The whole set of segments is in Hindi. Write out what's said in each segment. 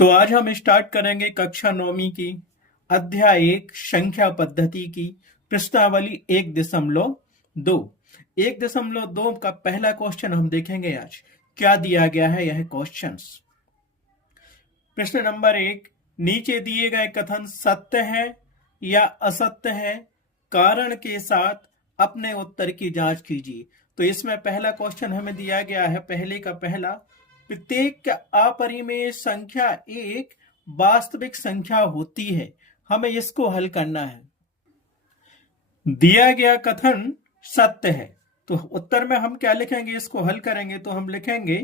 तो आज हम स्टार्ट करेंगे कक्षा 9वीं की अध्याय 1 संख्या पद्धति की प्रश्नावली 1.2। 1.2 का पहला क्वेश्चन हम देखेंगे आज। क्या दिया गया है यह क्वेश्चंस। प्रश्न नंबर 1, नीचे दिए गए कथन सत्य है या असत्य है, कारण के साथ अपने उत्तर की जांच कीजिए। तो इसमें पहला क्वेश्चन हमें दिया गया है, पहले का पहला, प्रत्येक अपरिमेय संख्या एक वास्तविक संख्या होती है। हमें इसको हल करना है। दिया गया कथन सत्य है, तो उत्तर में हम क्या लिखेंगे, इसको हल करेंगे तो हम लिखेंगे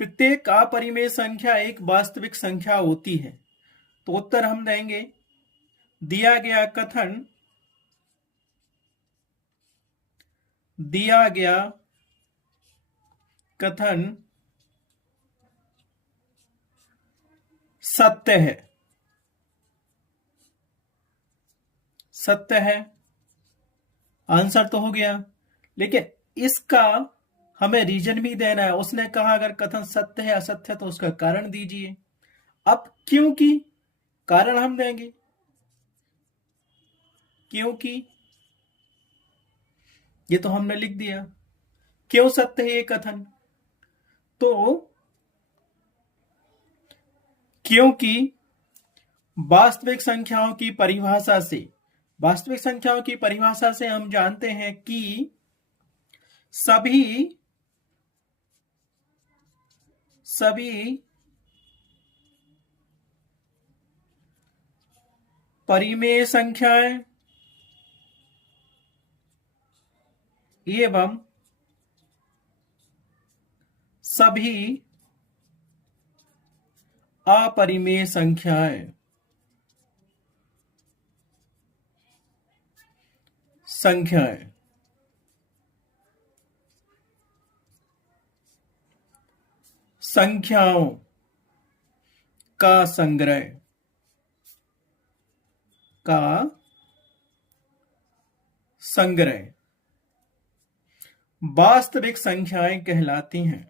प्रत्येक अपरिमेय संख्या एक वास्तविक संख्या होती है। तो उत्तर हम देंगे दिया गया कथन सत्य है। सत्य है आंसर तो हो गया, लेकिन इसका हमें रीजन भी देना है। उसने कहा अगर कथन सत्य है असत्य है तो उसका कारण दीजिए। अब क्योंकि कारण हम देंगे, क्योंकि ये तो हमने लिख दिया। क्यों सत्य है ये कथन, तो क्योंकि वास्तविक संख्याओं की परिभाषा से हम जानते हैं कि सभी परिमेय संख्याएं एवं सभी अपरिमेय संख्याएं संख्याओं का संग्रह वास्तविक संख्याएं कहलाती हैं।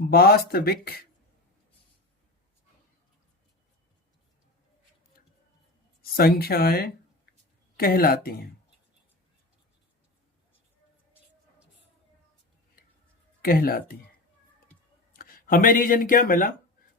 वास्तविक संख्याएं कहलाती हैं। हमें रीजन क्या मिला,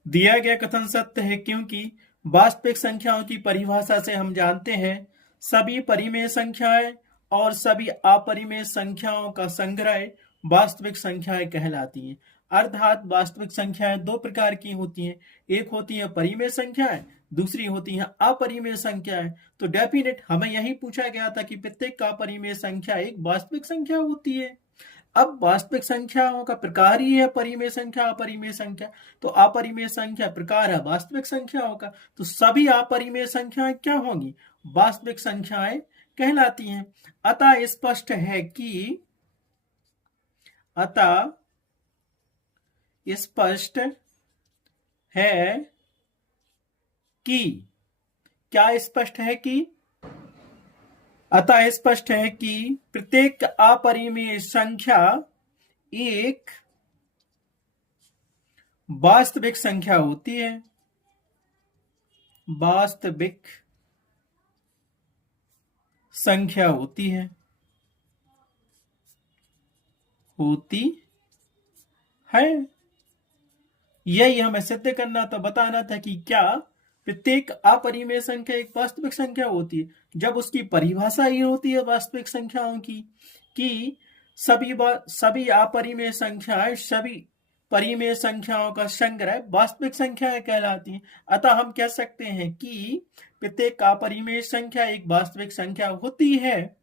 दिया गया कथन सत्य है क्योंकि वास्तविक संख्याओं की परिभाषा से हम जानते हैं सभी परिमेय संख्याएं और सभी अपरिमेय संख्याओं का संग्रह वास्तविक संख्याएं कहलाती हैं। अर्थात वास्तविक संख्याएं दो प्रकार की होती हैं, एक होती है परिमेय संख्याएं, दूसरी होती है अपरिमेय संख्याएं। तो डेफिनेट हमें यही पूछा गया था कि प्रत्येक अपरिमेय संख्या एक वास्तविक संख्या होती है। अब वास्तविक संख्याओं का प्रकार ही है परिमेय संख्या अपरिमेय संख्या, तो अपरिमेय संख्या प्रकार है वास्तविक संख्याओं का, तो सभी अपरिमेय संख्याएं क्या होंगी, वास्तविक संख्याएं कहलाती हैं। अतः स्पष्ट है कि क्या स्पष्ट है कि अतः स्पष्ट है कि प्रत्येक अपरिमेय संख्या एक वास्तविक संख्या होती है। वास्तविक संख्या होती है यही हमें सिद्ध करना था, बताना था कि क्या प्रत्येक अपरिमेय संख्या एक वास्तविक संख्या होती है, जब उसकी परिभाषा ये होती है वास्तविक संख्याओं की कि सभी अपरिमेय संख्याएं सभी परिमेय संख्याओं का संग्रह वास्तविक संख्याएं कहलाती हैं। अतः हम कह सकते हैं कि प्रत्येक अपरिमेय संख्या एक वास्तविक संख्या होती है।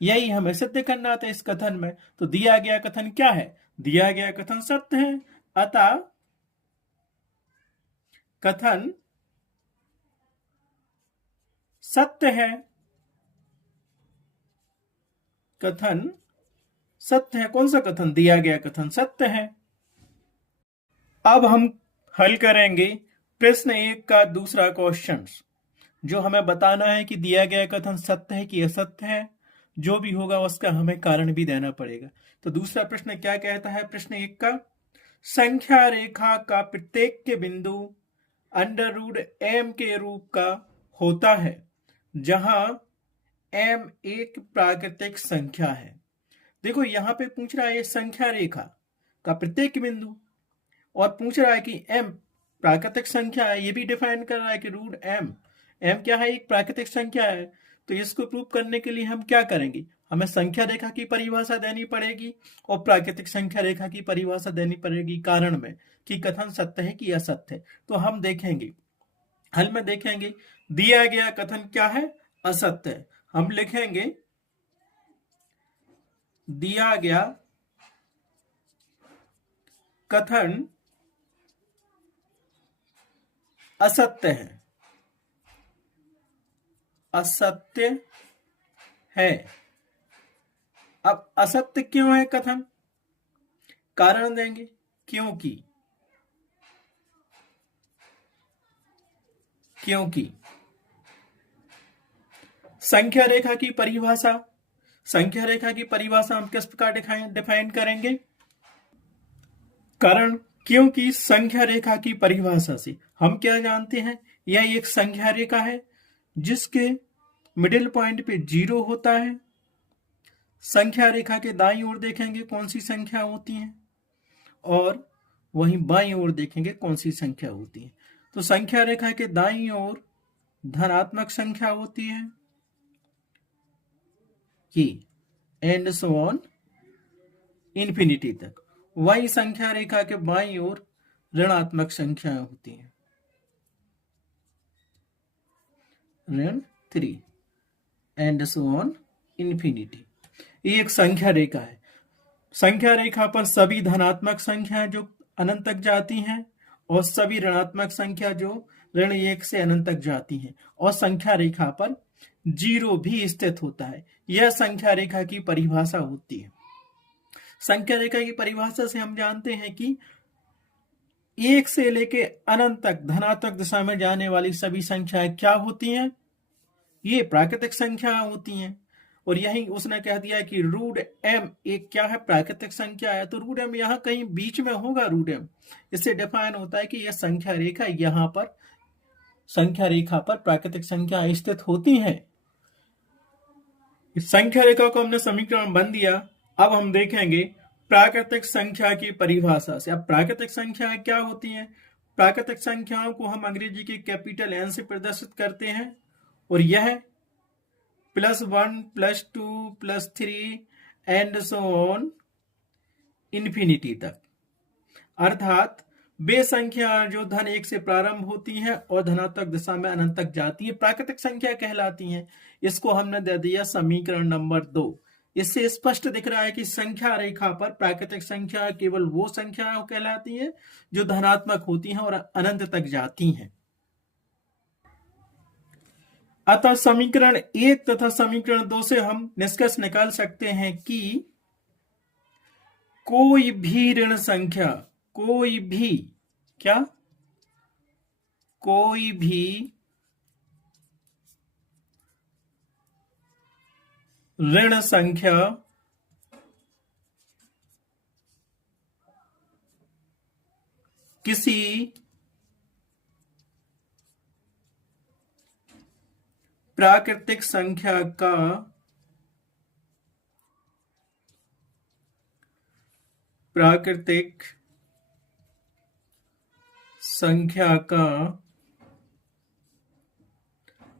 यही हमें सिद्ध करना था इस कथन में। तो दिया गया कथन क्या है, दिया गया कथन सत्य है, अतः कथन सत्य है। कथन सत्य है। कौन सा कथन, दिया गया कथन सत्य है। अब हम हल करेंगे प्रश्न 1 का दूसरा क्वेश्चन, जो हमें बताना है कि दिया गया कथन सत्य है कि असत्य है। जो भी होगा उसका हमें कारण भी देना पड़ेगा। तो दूसरा प्रश्न क्या कहता है, प्रश्न 1 का, संख्या रेखा का प्रत्येक के बिंदु अंडर रूट एम के रूप का होता है, जहां एम एक प्राकृतिक संख्या है। देखो यहां पे पूछ रहा है संख्या रेखा का प्रत्येक बिंदु, और पूछ रहा है कि एम प्राकृतिक संख्या है, ये भी डिफाइन कर रहा है कि रूट एम, एम क्या है, एक प्राकृतिक संख्या है। तो इसको प्रूव करने के लिए हम क्या करेंगे, हमें संख्या रेखा की परिभाषा देनी पड़ेगी और प्राकृतिक संख्या रेखा की परिभाषा देनी पड़ेगी कारण में, कि कथन सत्य है कि असत्य है। तो हम देखेंगे, हल में देखेंगे दिया गया कथन क्या है, असत्य है। हम लिखेंगे दिया गया कथन असत्य है, असत्य है। अब असत्य क्यों है कथन, कारण देंगे, क्योंकि संख्या रेखा की परिभाषा, संख्या रेखा की परिभाषा हम किस प्रकार डिफाइन करेंगे, कारण क्योंकि संख्या रेखा की परिभाषा से हम क्या जानते हैं, यह एक संख्या रेखा है जिसके मिडिल पॉइंट पे 0 होता है। संख्या रेखा के दाईं ओर देखेंगे कौन सी संख्या होती है, और वहीं बाईं ओर देखेंगे कौन सी संख्या होती है। तो संख्या रेखा के दाईं ओर धनात्मक संख्या होती है कि एंड सो ऑन इन्फिनिटी तक, वही संख्या रेखा के बाईं ओर ऋणात्मक संख्याएं होती हैं, ऋण 3 एंड सो ऑन इन्फिनिटी। ये एक संख्या रेखा है। संख्या रेखा पर सभी धनात्मक संख्या जो अनंत तक जाती हैं और सभी ऋणात्मक संख्या जो ऋण 1 से अनंत तक जाती हैं, और संख्या रेखा पर 0 भी स्थित होता है। यह संख्या रेखा की परिभाषा होती है। संख्या रेखा की परिभाषा से हम जानते हैं कि 1 से लेके अनंत तक धनात्मक दिशा में जाने वाली सभी संख्याएं क्या होती हैं, ये प्राकृतिक संख्या होती हैं। और यही उसने कह दिया कि रूट एम एक क्या है, प्राकृतिक संख्या है। तो रूट एम यहाँ कहीं बीच में होगा, रूट एम इससे डिफाइन होता है कि यह संख्या रेखा, यहाँ पर संख्या रेखा पर प्राकृतिक संख्या स्थित होती हैं। इस संख्या रेखा को हमने समीकरण बन दिया। अब हम देखेंगे प्राकृतिक संख्या की परिभाषा से। अब प्राकृतिक संख्याएं क्या होती हैं, प्राकृतिक संख्याओं को हम अंग्रेजी के कैपिटल एन से प्रदर्शित करते हैं, और यह +1 +2 +3 एंड सो ऑन इन्फिनिटी तक, अर्थात वे संख्या जो धन 1 से प्रारंभ होती हैं और धनात्मक दिशा में अनंत तक जाती है प्राकृतिक संख्या कहलाती हैं। इसको हमने दे दिया समीकरण नंबर 2। इससे स्पष्ट दिख रहा है कि संख्या रेखा पर प्राकृतिक संख्या केवल वो संख्याएं कहलाती हैं जो धनात्मक होती हैं और अनंत तक जाती हैं। अतः समीकरण 1 तथा समीकरण 2 से हम निष्कर्ष निकाल सकते हैं कि कोई भी ऋण संख्या, कोई भी क्या, कोई भी ऋण संख्या किसी प्राकृतिक संख्या का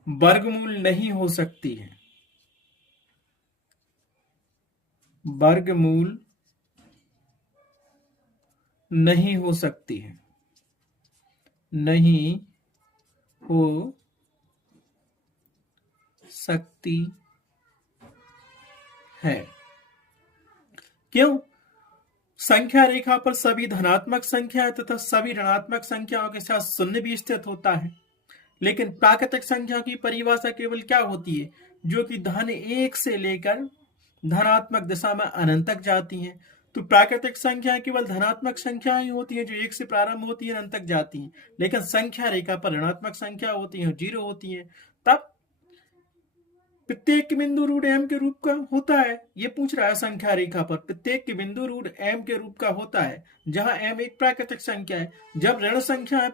वर्गमूल नहीं हो सकती है, वर्गमूल नहीं हो सकती है, नहीं हो सकती है। क्यों? संख्या रेखा पर सभी धनात्मक संख्या तथा सभी ऋणात्मक संख्याओं के साथ शून्य भी स्थित होता है, लेकिन प्राकृतिक संख्या की परिभाषा केवल क्या होती है, जो कि धन 1 से लेकर धनात्मक दिशा में अनंत तक जाती हैं। तो प्राकृतिक संख्या केवल धनात्मक संख्या ही होती है जो 1 से प्रारंभ होती है अनंत तक जाती हैं, लेकिन संख्या रेखा पर ऋणात्मक संख्या होती है, 0 होती है। तब प्रत्येक बिंदु रूट m के रूप का होता है, ये पूछ रहा है संख्या रेखा पर। प्रत्येक बिंदु रूट m के रूप का होता है, जहां m एक प्राकृतिक संख्या है। जब ऋण संख्या है,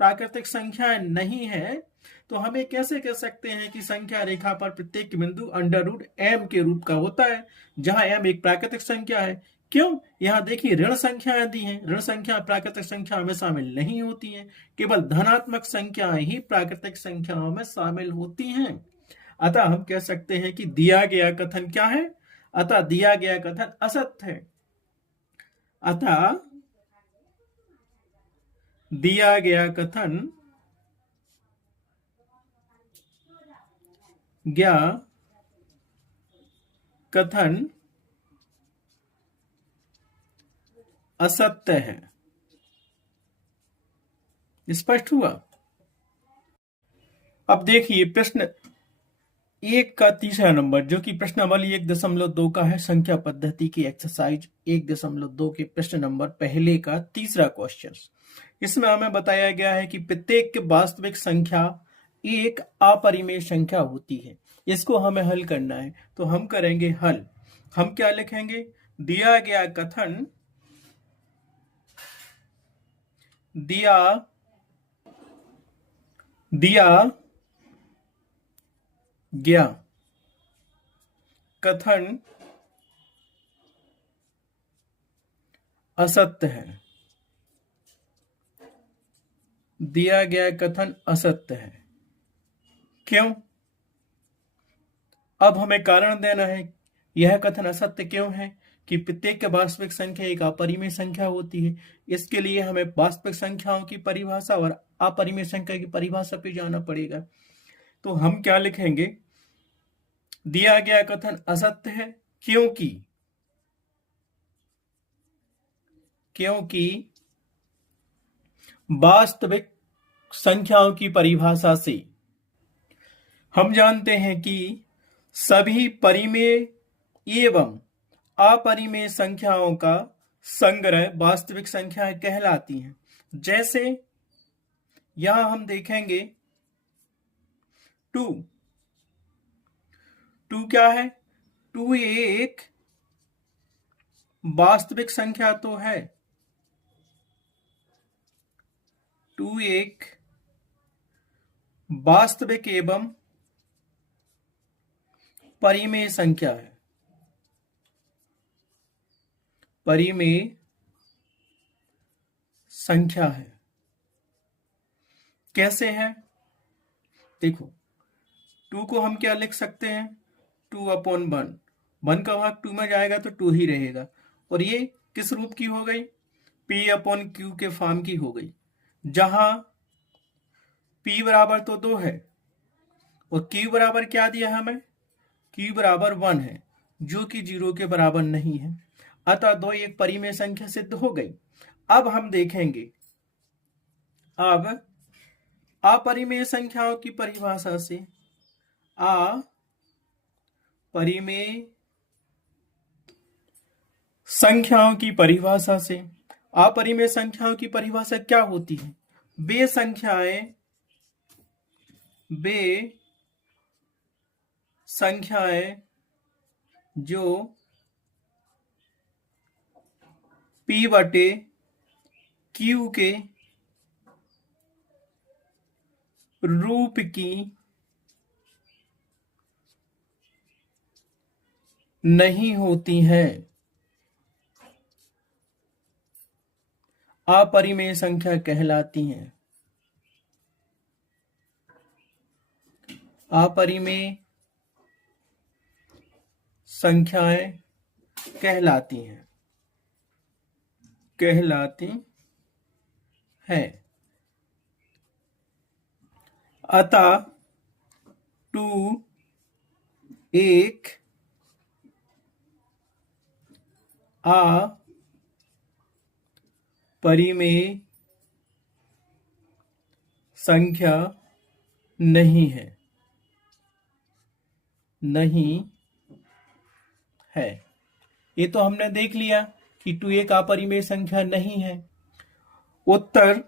प्राकृतिक संख्याएं नहीं है, तो हम ये कैसे कह सकते हैं कि संख्या रेखा पर प्रत्येक बिंदु अंडर रूट m के रूप का होता है, जहां m एक प्राकृतिक संख्या है। क्यों? यहां देखिए ऋण संख्याएं दी हैं। ऋण संख्या प्राकृतिक संख्या में शामिल नहीं होती हैं, केवल धनात्मक संख्याएं ही प्राकृतिक संख्याओं में शामिल होती हैं। अतः हम कह सकते हैं कि दिया गया कथन क्या है? अतः दिया गया कथन असत्य है। अतः दिया गया कथन असत्य है। स्पष्ट हुआ? अब देखिए प्रश्न 1 का तीसरा नंबर, जो कि प्रश्नावली 1.2 का है, संख्या पद्धति की एक्सरसाइज 1.2 के प्रश्न नंबर पहले का तीसरा क्वेश्चन। इसमें हमें बताया गया है कि प्रत्येक वास्तविक संख्या एक अपरिमेय संख्या होती है। इसको हमें हल करना है, तो हम करेंगे हल। हम क्या लिखेंगे? दिया गया कथन गया कथन असत्य है। दिया गया कथन असत्य है। क्यों? अब हमें कारण देना है। यह कथन असत्य क्यों है? कि प्रत्येक वास्तविक संख्या एक अपरिमेय संख्या होती है। इसके लिए हमें वास्तविक संख्याओं की परिभाषा और अपरिमेय संख्या की परिभाषा पे जाना पड़ेगा। तो हम क्या लिखेंगे? दिया गया कथन असत्य है क्योंकि वास्तविक संख्याओं की परिभाषा से हम जानते हैं कि सभी परिमेय एवं अपरिमेय संख्याओं का संग्रह वास्तविक संख्याएं कहलाती हैं। जैसे यहां हम देखेंगे 2 क्या है? 2 एक वास्तविक संख्या तो है। 2 एक वास्तविक एवं परिमेय संख्या है। परिमेय संख्या है। कैसे है? देखो 2 को हम क्या लिख सकते हैं? 2/1। 1 का भाग 2 में जाएगा तो 2 ही रहेगा। और ये किस रूप की हो गई? P/Q के फॉर्म की हो गई, जहां P बराबर तो 2 है और Q बराबर क्या दिया हमें? Q बराबर 1 है, जो कि 0 के बराबर नहीं है। अतः 2 एक परिमेय संख्या सिद्ध हो गई। अब हम देखेंगे, अब अपरिमेय संख्याओं की परिभाषा से, अपरिमेय संख्याओं की परिभाषा से, अपरिमेय संख्याओं की परिभाषा क्या होती है? वे संख्याएं जो P/Q के रूप की नहीं होती हैं, अपरिमेय संख्या कहलाती हैं। अपरिमेय संख्याएं कहलाती हैं। अतः 2 एक अपरिमेय संख्या नहीं है। ये तो हमने देख लिया कि 2 एक अपरिमेय संख्या नहीं है। उत्तर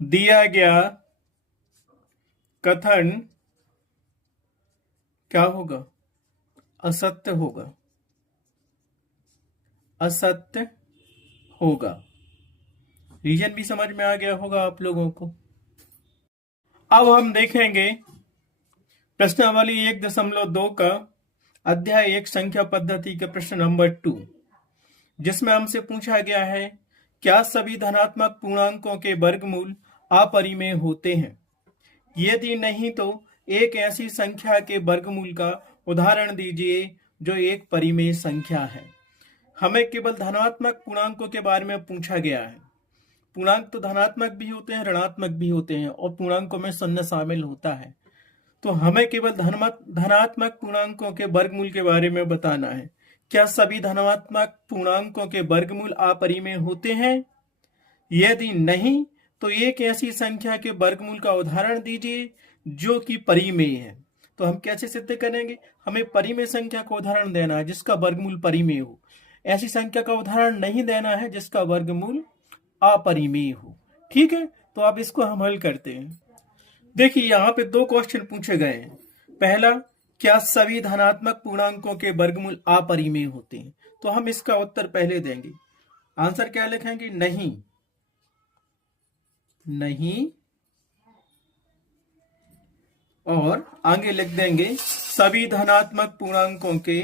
दिया गया कथन क्या होगा? असत्य होगा, असत्य होगा। रीजन भी समझ में आ गया होगा आप लोगों को। अब हम देखेंगे प्रश्नावली 1.2 का अध्याय 1 संख्या पद्धति के प्रश्न नंबर 2, जिसमें हमसे पूछा गया है क्या सभी धनात्मक पूर्णांकों के वर्गमूल अपरिमेय होते हैं? यदि नहीं तो एक ऐसी संख्या के वर्गमूल का उदाहरण दीजिए जो एक परिमेय संख्या है। हमें केवल धनात्मक पूर्णांकों के बारे में पूछा गया है। पूर्णांक तो धनात्मक भी होते हैं, ऋणात्मक भी होते हैं, और पूर्णांकों में शून्य शामिल होता है। तो हमें केवल धनात्मक पूर्णांकों के वर्गमूल के बारे में बताना है। क्या सभी धनात्मक पूर्णांकों के वर्गमूल अपरिमेय होते हैं? यदि नहीं तो एक ऐसी संख्या के वर्गमूल का उदाहरण दीजिए जो कि परिमेय है। तो हम कैसे सिद्ध करेंगे? हमें परिमेय संख्या का उदाहरण देना है जिसका वर्गमूल परिमेय हो। ऐसी संख्या का उदाहरण नहीं देना है जिसका वर्गमूल अपरिमेय हो। ठीक है, तो अब इसको हम हल करते हैं। देखिए यहाँ पे 2 क्वेश्चन पूछे गए हैं। पहला, क्या सभी धनात्मक पूर्णांकों के वर्गमूल अपरिमेय होते हैं? तो हम इसका उत्तर पहले देंगे। आंसर क्या लिखेंगे? नहीं, नहीं, और आगे लिख देंगे सभी धनात्मक पूर्णांकों के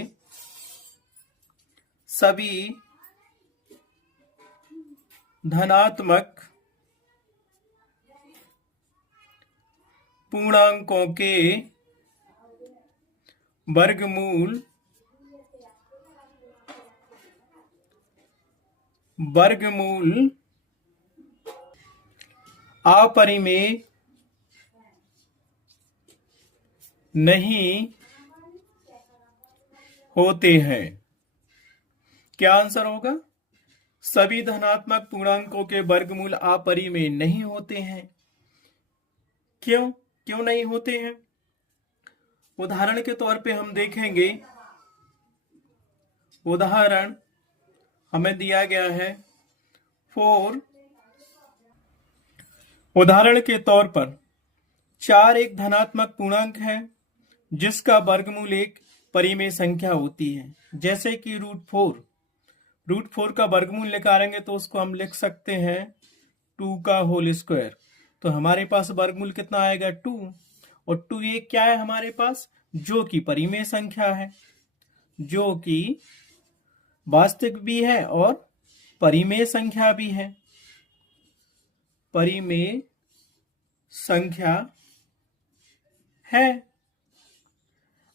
वर्गमूल अपरिमेय नहीं होते हैं। क्या आंसर होगा? सभी धनात्मक पूर्णांकों के वर्गमूल अपरिमेय नहीं होते हैं। क्यों नहीं होते हैं? उदाहरण के तौर पे हम देखेंगे। उदाहरण हमें दिया गया है 4। उदाहरण के तौर पर 4 एक धनात्मक पूर्णांक है जिसका वर्गमूल एक परिमेय संख्या होती है, जैसे कि √4 का वर्गमूल निकालेंगे तो उसको हम लिख सकते हैं 2 का होल स्क्वायर। तो हमारे पास वर्गमूल कितना आएगा? 2। और 2 ये क्या है हमारे पास? जो कि परिमेय संख्या है, जो कि वास्तविक भी है और परिमेय संख्या भी है। परिमेय संख्या है।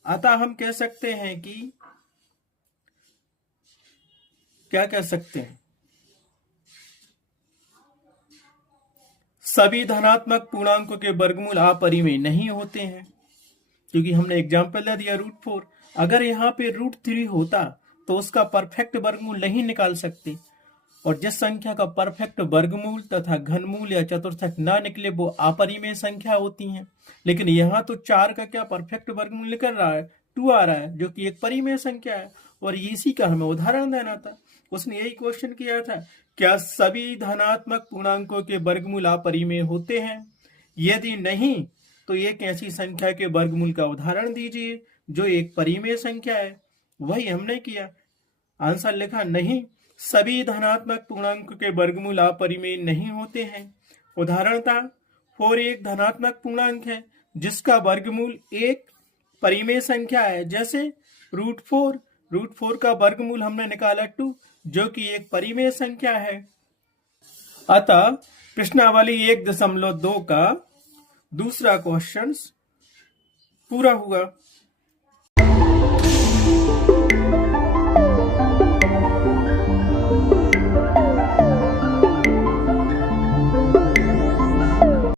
अतः हम कह सकते हैं कि क्या कह सकते हैं? सभी धनात्मक पूर्णांकों के वर्गमूल अपरिमेय नहीं होते हैं, क्योंकि हमने एग्जाम्पल दे दिया √4। अगर यहाँ पे √3 होता तो उसका परफेक्ट वर्गमूल नहीं निकाल सकते, और जिस संख्या का परफेक्ट वर्गमूल तथा घनमूल या चतुर्थक ना निकले वो अपरिमेय संख्या होती हैं। लेकिन यहाँ तो 4 का क्या परफेक्ट वर्गमूल निकल रहा है? 2 आ रहा है, जो कि एक परिमेय संख्या है, और इसी का हमें उदाहरण देना था। उसने यही क्वेश्चन किया था, क्या सभी धनात्मक पूर्णांकों के वर्गमूल अपरिमेय होते हैं? यदि नहीं तो एक ऐसी संख्या के वर्गमूल का उदाहरण दीजिए जो एक परिमेय संख्या है। वही हमने किया। आंसर लिखा नहीं, सभी धनात्मक पूर्णांकों के वर्गमूल अपरिमेय नहीं होते हैं। उदाहरण था 4 एक धनात्मक पूर्णांक है जिसका वर्गमूल एक परिमेय संख्या है, जैसे √4 का वर्गमूल हमने निकाला 2, जो कि एक परिमेय संख्या है। अतः प्रश्नावली 1.2 का दूसरा क्वेश्चन पूरा हुआ।